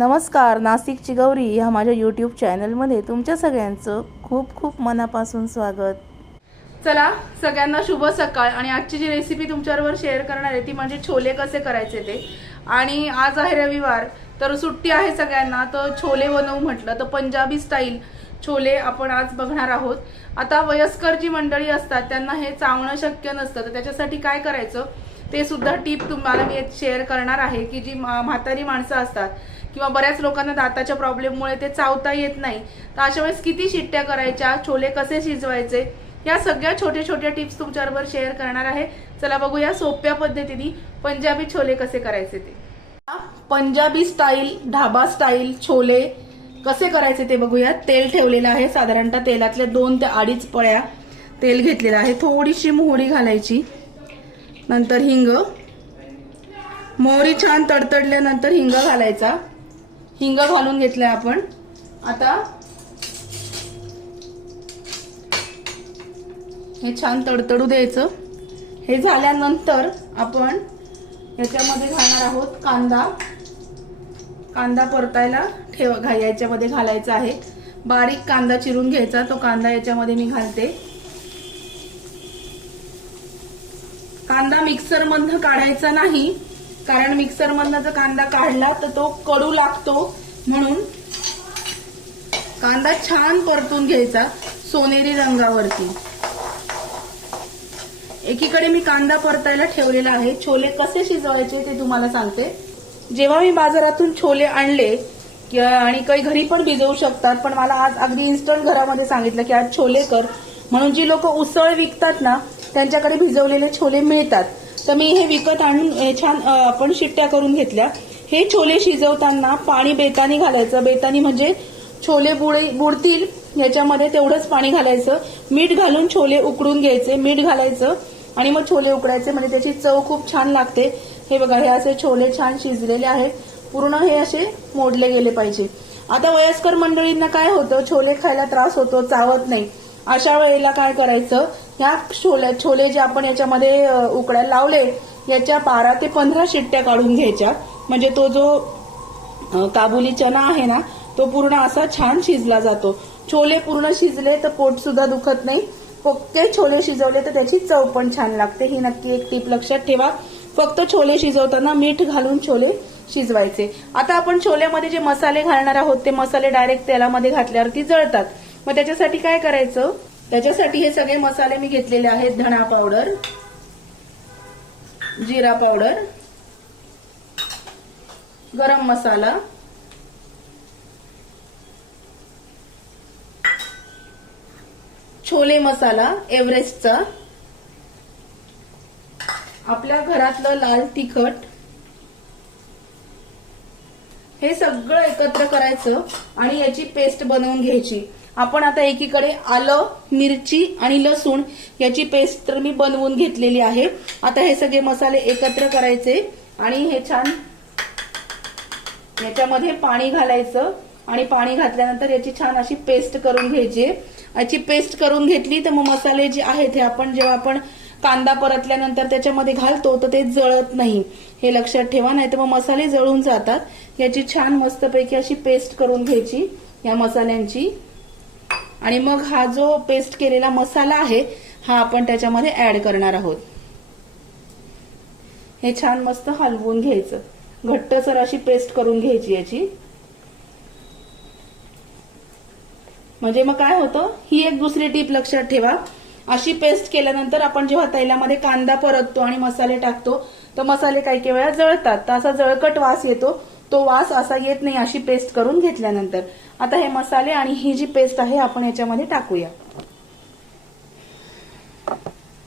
नमस्कार, नाशिकची गौरी ह्या माझ्या यूट्यूब चॅनलमध्ये तुमच्या सगळ्यांचं खूप खूप मनापासून स्वागत। चला सगळ्यांना शुभ सकाळ। आणि आजची जी रेसिपी तुमच्याबरोबर शेअर करणार आहे ती म्हणजे छोले कसे करायचे ते। आणि आज आहे रविवार, तर सुट्टी आहे सगळ्यांना, तर छोले बनवू म्हटलं तर पंजाबी स्टाईल छोले आपण आज बघणार आहोत। आता वयस्कर जी मंडळी असतात त्यांना हे चावणं शक्य नसतं, तर त्याच्यासाठी काय करायचं ते सुद्धा टिप तुम्हाला मी शेअर करणार आहे की जी म्हातारी माणसं असतात किंवा बऱ्याच लोकांना दाताच्या प्रॉब्लेममुळे ते चावता येत नाही, तर अशा वेळेस किती शिट्ट्या करायच्या, छोले कसे शिजवायचे, या सगळ्या छोट्या छोट्या टिप्स तुमच्याबरोबर शेअर करणार आहे। चला बघूया सोप्या पद्धतीने पंजाबी छोले कसे करायचे ते। पंजाबी स्टाईल ढाबा स्टाईल छोले कसे करायचे ते बघूया। तेल ठेवलेलं आहे, साधारणतः तेलातल्या 2 ते 2.5 पळ्या तेल घेतलेलं आहे। थोडीशी मोहरी घालायची, नंतर हिंग, मोहरी छान तडतडल्यानंतर हिंग घालायचा। हिंग घालून घेतलाय आपण। आता हे छान तडतडू द्यायचं। हे झाल्यानंतर आपण याच्यामध्ये घालणार आहोत कांदा। कांदा परतायला याच्यामध्ये घालायचा आहे। बारीक कांदा चिरून घ्यायचा, तो कांदा याच्यामध्ये मी घालते। कांदा मिक्सर मधनं काढायचा नाही, कारण मिक्सर मधनं जर कांदा काढला तर तो कडू लागतो, म्हणून कांदा छान परतून घ्यायचा सोनेरी रंगावरती। एकीकडे मी कांदा परतायला ठेवलेला आहे। छोले कसे शिजवायचे ते तुम्हाला सांगते। जेव्हा मी बाजारातून छोले आणले आणि काही घरी पण भिजवू शकतात, पण मला आज अगदी इन्स्टंट घरामध्ये सांगितलं की आज छोले कर, म्हणून जी लोक उसळ विकतात ना त्यांच्याकडे भिजवलेले छोले मिळतात, तर मी हे विकत आणून छान आपण शिट्ट्या करून घेतल्या। हे छोले शिजवताना पाणी बेतानी घालायचं। बेतानी म्हणजे छोले बुडतील याच्यामध्ये तेवढंच पाणी घालायचं। मीठ घालून छोले उकडून घ्यायचे, मीठ घालायचं आणि मग छोले उकडायचे, म्हणजे त्याची चव खूप छान लागते। हे बघा, हे असे छोले छान शिजलेले आहेत, पूर्ण हे असे मोडले गेले पाहिजे। आता वयस्कर मंडळींना काय होतं, छोले खायला त्रास होतो, चावत नाही, अशा वेळेला काय करायचं, ह्या छोले जे आपण याच्यामध्ये उकडायला लावले याच्या 12 ते 15 शिट्ट्या काढून घ्यायच्या, म्हणजे तो जो काबुली चना आहे ना तो पूर्ण असा छान शिजला जातो। छोले पूर्ण शिजले तर पोट सुद्धा दुखत नाही, पक्के छोले शिजवले तर त्याची चव पण छान लागते। ही नक्की एक टीप लक्षात ठेवा। फक्त छोले शिजवताना मीठ घालून छोले शिजवायचे। आता आपण छोल्यामध्ये जे मसाले घालणार आहोत ते मसाले डायरेक्ट तेलामध्ये घातल्यावरती जळतात, मग त्याच्यासाठी काय करायचं, त्याच्यासाठी हे सगळे मसाले मी घेतलेले आहेत। धणा पावडर, जिरा पावडर, गरम मसाला, छोले मसाला एव्हरेस्टचा, आपल्या घरातलं लाल तिखट, हे सगळं एकत्र करायचं आणि याची पेस्ट बनवून घ्यायची। आपण आता एकीकडे आलं, मिरची आणि लसूण याची पेस्ट तर मी बनवून घेतलेली आहे। आता हे सगळे मसाले एकत्र करायचे आणि हे छान याच्यामध्ये पाणी घालायचं आणि पाणी घातल्यानंतर याची छान अशी पेस्ट करून घ्यायची। याची पेस्ट करून घेतली तर मग मसाले जे आहेत हे आपण जेव्हा आपण कांदा परतल्यानंतर त्याच्यामध्ये घालतो तर ते जळत नाही, हे लक्षात ठेवा, नाही तर मग मसाले जळून जातात। याची छान मस्तपैकी अशी पेस्ट करून घ्यायची या मसाल्यांची, आणि मग हा जो पेस्ट केलेला मसाला आहे हा आपण त्याच्यामध्ये ऍड करणार आहोत। हे छान मस्त हलवून घ्यायचं, घट्टसर अशी पेस्ट करून घ्यायची याची। म्हणजे मग काय होतं, ही एक दुसरी टीप लक्षात ठेवा, अशी पेस्ट केल्यानंतर आपण जेव्हा तेलामध्ये कांदा परततो आणि मसाले टाकतो तर मसाले काही वेळा जळतात, तर असा जळकट वास येतो, तो वास असा येत नाही अशी पेस्ट करून घेतल्यानंतर। आता हे मसाले आणि ही जी पेस्ट आहे आपण याच्यामध्ये टाकूया,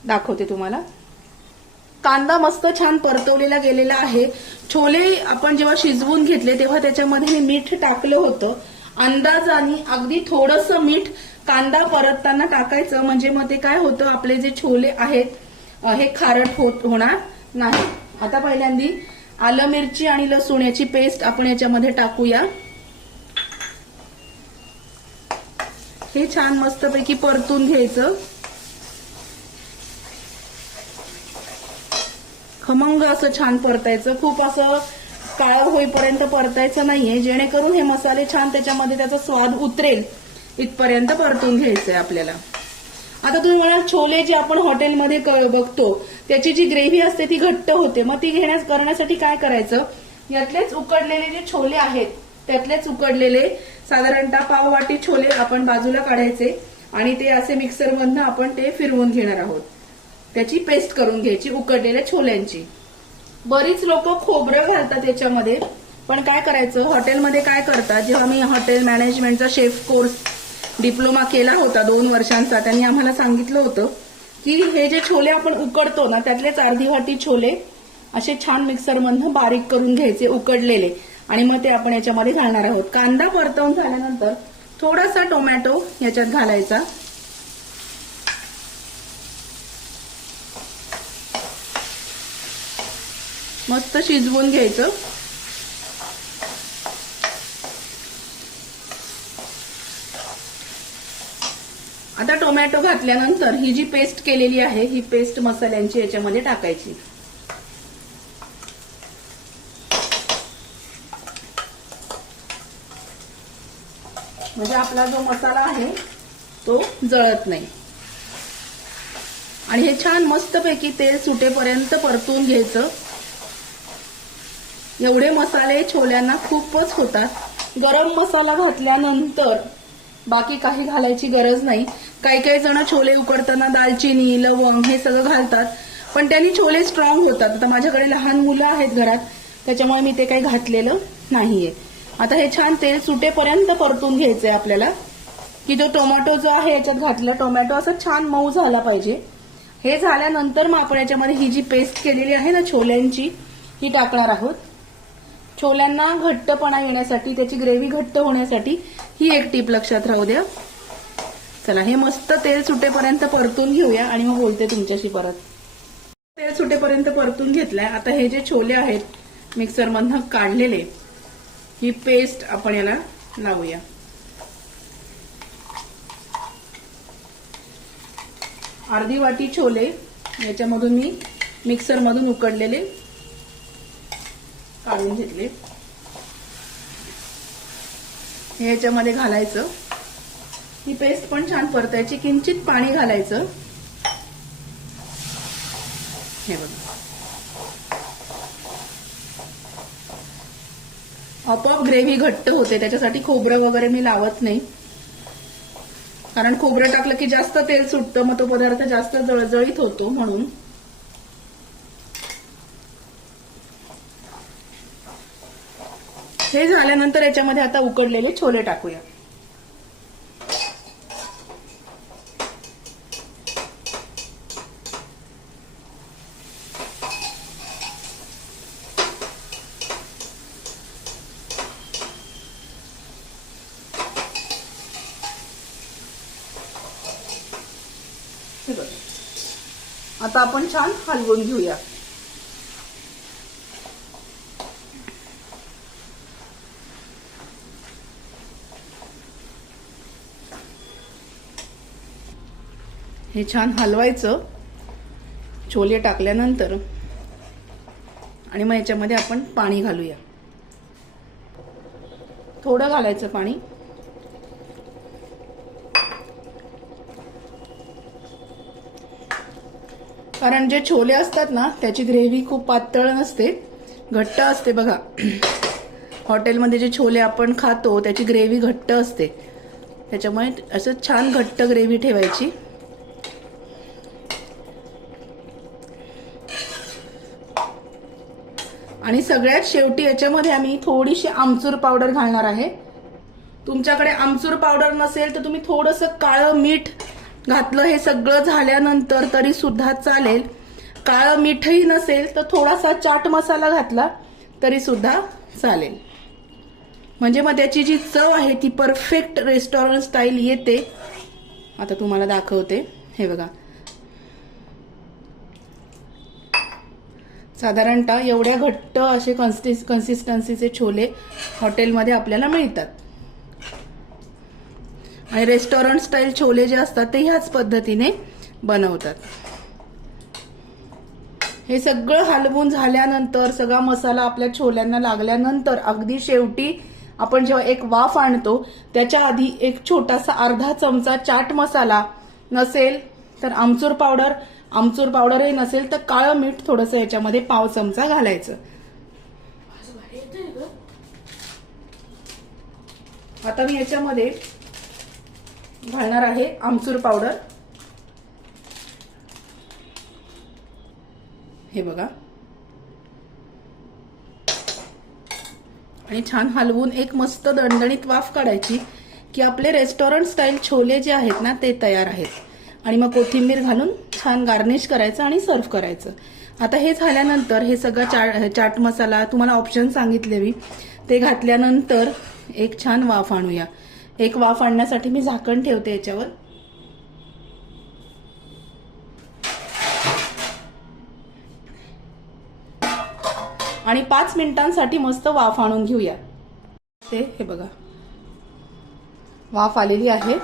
दाखवते तुम्हाला। कांदा मस्त छान परतवलेला गेलेला आहे। छोले आपण जेव्हा शिजवून घेतले तेव्हा त्याच्यामध्ये मी मीठ टाकलं होतं, अंदाजाने अगदी थोडंसं मीठ कांदा परतताना टाकायचं, म्हणजे मग ते काय होतं, आपले जे छोले आहेत हे खारट होणार नाही। आता पहिल्यांदा आलं, मिरची आणि लसूण याची पेस्ट आपण याच्यामध्ये टाकूया। हे छान मस्तपैकी परतून घ्यायचं, खमंग असं छान परतायचं, खूप असं काळं होईपर्यंत परतायचं नाहीये, जेणेकरून हे मसाले छान त्याच्यामध्ये त्याचा स्वाद उतरेल इथपर्यंत परतून घ्यायचंय आपल्याला. आता तुम्ही म्हणाल छोले जे आपण हॉटेलमध्ये बघतो त्याची जी ग्रेव्ही असते ती घट्ट होते, मग ती करण्यासाठी काय करायचं, यातलेच उकडलेले जे छोले आहेत त्यातलेच उकडलेले साधारणतः पाववाटी छोले आपण बाजूला काढायचे आणि ते असे मिक्सर मधनं आपण ते फिरवून घेणार आहोत. त्याची पेस्ट करून घ्यायची उकडलेल्या छोल्यांची. बरीच लोक खोबरं घालतात याच्यामध्ये, पण काय करायचं, हॉटेलमध्ये काय करतात, जेव्हा मी हॉटेल मॅनेजमेंटचा शेफ कोर्स डिप्लोमा केला होता 2 वर्षांचा, त्यांनी आम्हाला सांगितलं होतं की हे जे छोले आपण उकडतो ना त्यातलेच अर्धी वाटी छोले असे छान मिक्सर मधनं बारीक करून घ्यायचे उकडलेले आणि मग ते आपण याच्यामध्ये घालणार आहोत. कांदा परतवून झाल्यानंतर थोडासा टोमॅटो याच्यात घालायचा. मस्त शिजवून घ्यायचं. आता टोमॅटो घातल्यानंतर ही जी पेस्ट केलेली आहे ही पेस्ट मसाल्यांची याच्यामध्ये टाकायची. म्हणजे आपला जो मसाला आहे तो जळत नाही. आणि हे छान मस्तपैकी तेल सुटेपर्यंत परतून घ्यायचं. एवढे मसाले छोल्यांना खूपच होतात. गरम मसाला घातल्यानंतर बाकी काही घालायची गरज नाही. काही जण छोले उकडताना दालचिनी, लवंग हे सगळं घालतात, पण त्यांनी छोले स्ट्रॉंग होतात. आता माझ्याकडे लहान मुलं आहेत घरात, त्याच्यामुळे मी ते काही घातलेलं नाहीये. आता हे छान तेल सुटेपर्यंत परतून घ्यायचंय आपल्याला, की जो टोमॅटो जो आहे याच्यात घातला टोमॅटो असं छान मऊ झाला पाहिजे. हे झाल्यानंतर मग आपण याच्यामध्ये ही जी पेस्ट केलेली आहे ना छोल्यांची ही टाकणार आहोत. छोल्यांना घट्टपणा येण्यासाठी, त्याची ग्रेव्ही घट्ट होण्यासाठी ही एक टीप लक्षात राहू द्या. चला हे मस्त तेल सुटेपर्यंत परतून घेऊया आणि मग बोलते तुमच्याशी परत. तेल सुटेपर्यंत परतून घेतलाय. आता हे जे छोले आहेत मिक्सर मधनं काढलेले, ही पेस्ट आपण याला लावूया. अर्धी वाटी छोले याच्यामधून मी मिक्सर मधून उकडलेले काढून घेतले. हे याच्यामध्ये घालायचं. ही पेस्ट पण छान परतायची. किंचित पाणी घालायचं. हे बघा, आपोआप ग्रेव्ही घट्ट होते. त्याच्यासाठी खोबरं वगैरे मी लावत नाही, कारण खोबरं टाकलं की जास्त तेल सुटतं, मग तो पदार्थ जास्त जळजळीत होतो म्हणून. हे झाल्यानंतर याच्यामध्ये आता उकडलेले छोले टाकूया. आता आपण छान हलवून घेऊया. हे छान हलवायचं छोले टाकल्यानंतर आणि मग याच्यामध्ये आपण पाणी घालूया. थोडं घालायचं पाणी. कारण जे छोले असतात ना त्याची ग्रेव्ही खूप पातळ नसते, घट्ट असते. बघा हॉटेलमध्ये जे छोले आपण खातो त्याची ग्रेव्ही घट्ट असते, त्याच्यामुळे असं छान घट्ट ग्रेव्ही ठेवायची. आणि सगळ्यात शेवटी याच्यामध्ये आम्ही थोडीशी आमचूर पावडर घालणार आहे. तुमच्याकडे आमचूर पावडर नसेल तर तुम्ही थोडंसं काळं मीठ घातलं हे सगळं झाल्यानंतर तरी सुद्धा चालेल. काळं मीठही नसेल तर थोडासा चाट मसाला घातला तरी सुद्धा चालेल. म्हणजे मग त्याची जी चव आहे ती परफेक्ट रेस्टॉरंट स्टाईल येते. आता तुम्हाला दाखवते. हे बघा, साधारणतः एवढ्या घट्ट असे कन्सिस्टन्सीचे छोले हॉटेलमध्ये आपल्याला मिळतात. आणि रेस्टॉरंट स्टाईल छोले जे असतात ते ह्याच पद्धतीने बनवतात. हे सगळं हलवून झाल्यानंतर सगळा मसाला आपल्या छोल्यांना लागल्यानंतर अगदी शेवटी आपण जेव्हा एक वाफ आणतो त्याच्या आधी एक छोटासा अर्धा चमचा चाट मसाला, नसेल तर आमचूर पावडरही नसेल तर काळं मीठ थोडंसं याच्यामध्ये पाव चमचा घालायचं. आता मी याच्यामध्ये घालणार आहे आमचूर पावडर. हे बघा, आणि छान हलवून एक मस्त दणदणीत वाफ काढायची की आपले रेस्टॉरंट स्टाईल छोले जे आहेत ना ते तयार आहेत. आणि मग कोथिंबीर घालून छान गार्निश करायचं आणि सर्व्ह करायचं. आता हे झाल्यानंतर हे सगळं चाट मसाला तुम्हाला ऑप्शन सांगितले मी, ते घातल्यानंतर एक छान वाफ आणूया. एक वाफ आणण्यासाठी मी झाकण ठेवते याच्यावर. आणि 5 मिनिटांसाठी मस्त वाफ आणून घेऊया. हे बघा, वाफ आलेली आहे.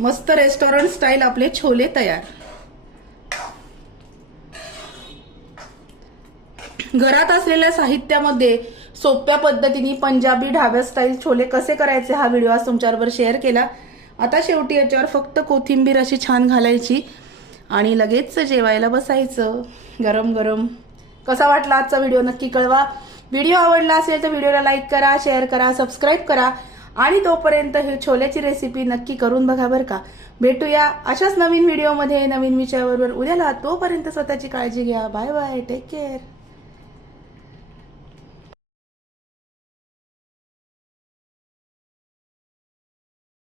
मस्त रेस्टॉरंट स्टाईल आपले छोले तयार. घरात असलेल्या साहित्यामध्ये सोप्या पद्धतीने पंजाबी ढाब्या स्टाईल छोले कसे करायचे हा व्हिडिओ आज तुमच्याबरोबर शेअर केला. आता शेवटी याच्यावर फक्त कोथिंबीर अशी छान घालायची आणि लगेच जेवायला बसायचं गरम गरम. कसा वाटला आजचा व्हिडिओ नक्की कळवा. व्हिडिओ आवडला असेल तर व्हिडिओला लाईक करा, शेअर करा, सबस्क्राईब करा आणि तोपर्यंत ही छोल्याची रेसिपी नक्की करून बघा बरं का. भेटूया अशाच नवीन व्हिडिओमध्ये नवीन विषयाबरोबर उद्याला. तोपर्यंत स्वतःची काळजी घ्या. Bye bye, take care.